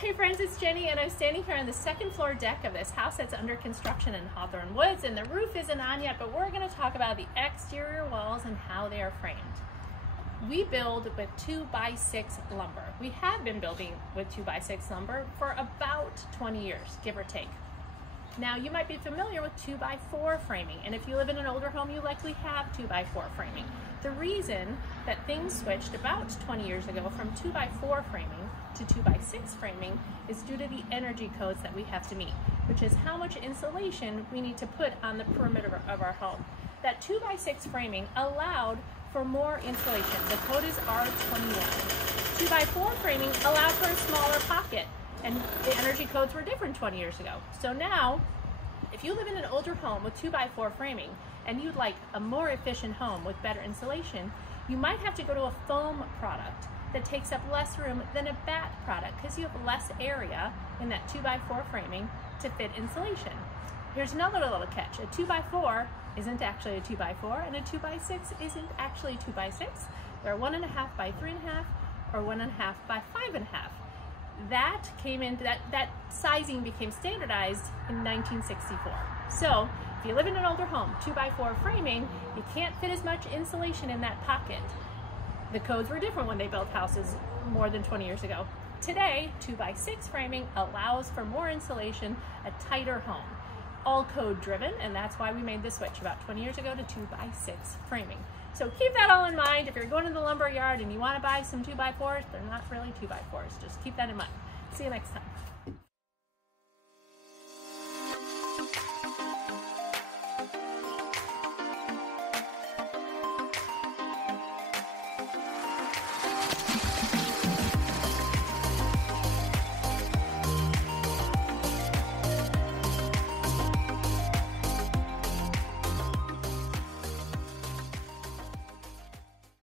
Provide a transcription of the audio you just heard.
Hey friends, it's Jenny and I'm standing here on the second floor deck of this house that's under construction in Hawthorne Woods, and the roof isn't on yet, but we're going to talk about the exterior walls and how they are framed. We build with 2x6 lumber. We have been building with 2x6 lumber for about 20 years, give or take. Now you might be familiar with 2x4 framing, and if you live in an older home, you likely have 2x4 framing. The reason that things switched about 20 years ago from 2x4 framing to 2x6 framing is due to the energy codes that we have to meet, which is how much insulation we need to put on the perimeter of our home. That 2x6 framing allowed for more insulation. The code is R21. 2x4 framing allowed for a smaller pocket, and the energy codes were different 20 years ago. So now, if you live in an older home with 2x4 framing and you'd like a more efficient home with better insulation, you might have to go to a foam product that takes up less room than a batt product because you have less area in that 2x4 framing to fit insulation. Here's another little catch. A 2x4 isn't actually a 2x4, and a 2x6 isn't actually 2x6. They're 1.5 by 3.5 or 1.5 by 5.5. That came in, that sizing became standardized in 1964. So if you live in an older home, 2x4 framing, you can't fit as much insulation in that pocket. The codes were different when they built houses more than 20 years ago. Today, 2x6 framing allows for more insulation, a tighter home. All code driven, and that's why we made the switch about 20 years ago to 2x6 framing. So keep that all in mind. If you're going to the lumber yard and you want to buy some 2x4s, they're not really 2x4s. Just keep that in mind. See you next time.